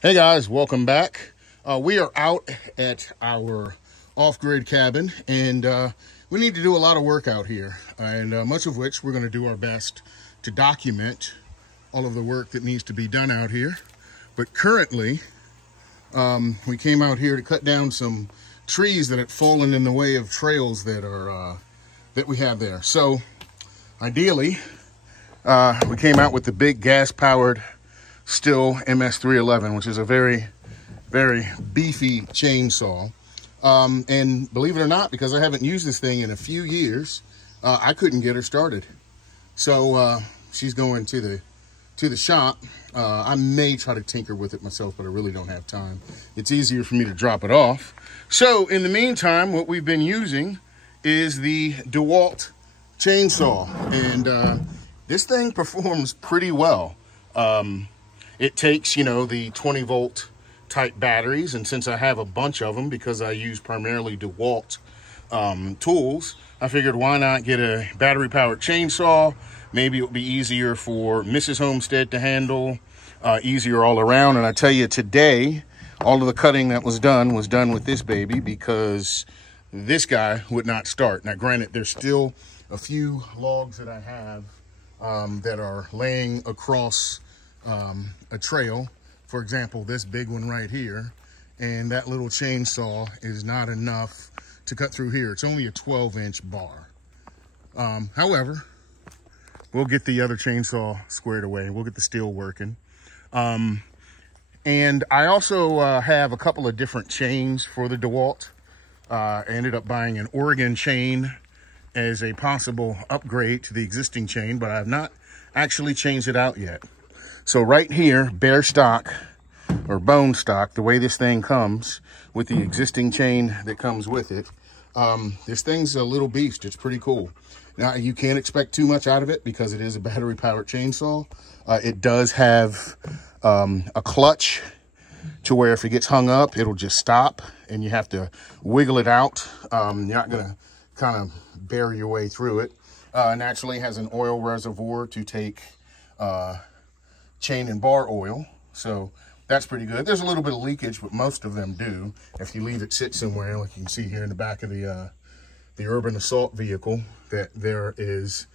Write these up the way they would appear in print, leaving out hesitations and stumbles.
Hey guys, welcome back. We are out at our off-grid cabin, and we need to do a lot of work out here, and much of which we're going to do our best to document all of the work that needs to be done out here. But currently, we came out here to cut down some trees that had fallen in the way of trails that are that we have there. So ideally, we came out with the big gas-powered Stihl MS311, which is a very, very beefy chainsaw. And believe it or not, because I haven't used this thing in a few years, I couldn't get her started. So she's going to the shop. I may try to tinker with it myself, but I really don't have time. It's easier for me to drop it off. So in the meantime, what we've been using is the Dewalt chainsaw, and this thing performs pretty well. It takes, you know, the 20 volt type batteries, and since I have a bunch of them because I use primarily DeWalt tools, I figured why not get a battery powered chainsaw. Maybe it'll be easier for Mrs. Homestead to handle, easier all around. And I tell you, today all of the cutting that was done with this baby because this guy would not start. Now granted, there's still a few logs that I have that are laying across a trail. For example, this big one right here, and that little chainsaw is not enough to cut through here. It's only a 12-inch bar. However, we'll get the other chainsaw squared away. We'll get the Stihl working. And I also have a couple of different chains for the DeWalt. I ended up buying an Oregon chain as a possible upgrade to the existing chain, but I have not actually changed it out yet. So right here, bare stock or bone stock, the way this thing comes with the existing chain that comes with it, this thing's a little beast. It's pretty cool. Now, you can't expect too much out of it because it is a battery powered chainsaw. It does have a clutch to where if it gets hung up, it'll just stop and you have to wiggle it out. You're not gonna kind of bury your way through it. Naturally has an oil reservoir to take chain and bar oil, so that's pretty good. There's a little bit of leakage, but most of them do. If you leave it sit somewhere, like you can see here in the back of the urban assault vehicle, that there is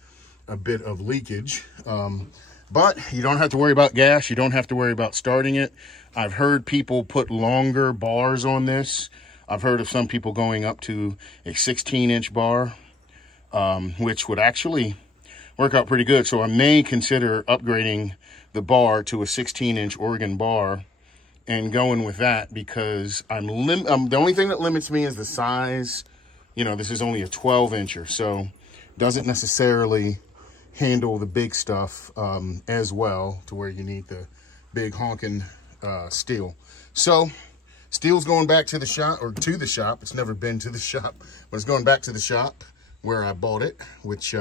a bit of leakage. But you don't have to worry about gas. You don't have to worry about starting it. I've heard people put longer bars on this. I've heard of some people going up to a 16-inch bar, which would actually work out pretty good. So I may consider upgrading the bar to a 16-inch Oregon bar and going with that, because the only thing that limits me is the size. You know, this is only a 12-incher, so doesn't necessarily handle the big stuff as well to where you need the big honking Stihl. So Stihl's going back to the shop, or to the shop. It's never been to the shop, but it's going back to the shop where I bought it, which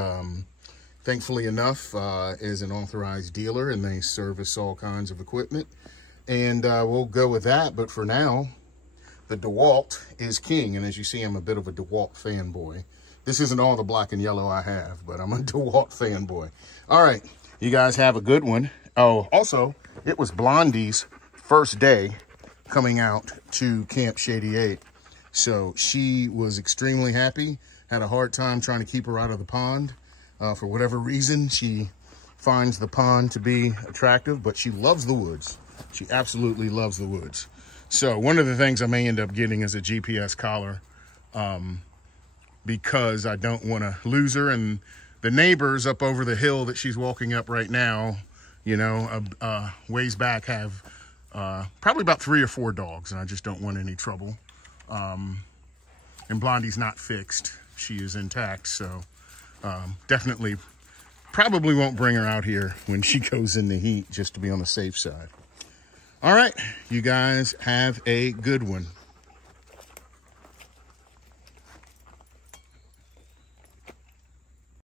thankfully enough is an authorized dealer, and they service all kinds of equipment. And we'll go with that. But for now, the DeWalt is king. And as you see, I'm a bit of a DeWalt fanboy. This isn't all the black and yellow I have, but I'm a DeWalt fanboy. All right, you guys have a good one. Oh, also, it was Blondie's first day coming out to Camp Shady 8. So she was extremely happy, had a hard time trying to keep her out of the pond. For whatever reason, she finds the pond to be attractive, but she loves the woods. She absolutely loves the woods. So one of the things I may end up getting is a GPS collar, because I don't want to lose her. And the neighbors up over the hill that she's walking up right now, you know, ways back have probably about 3 or 4 dogs, and I just don't want any trouble. And Blondie's not fixed. She is intact, so definitely probably won't bring her out here when she goes in the heat, just to be on the safe side. All right, you guys have a good one.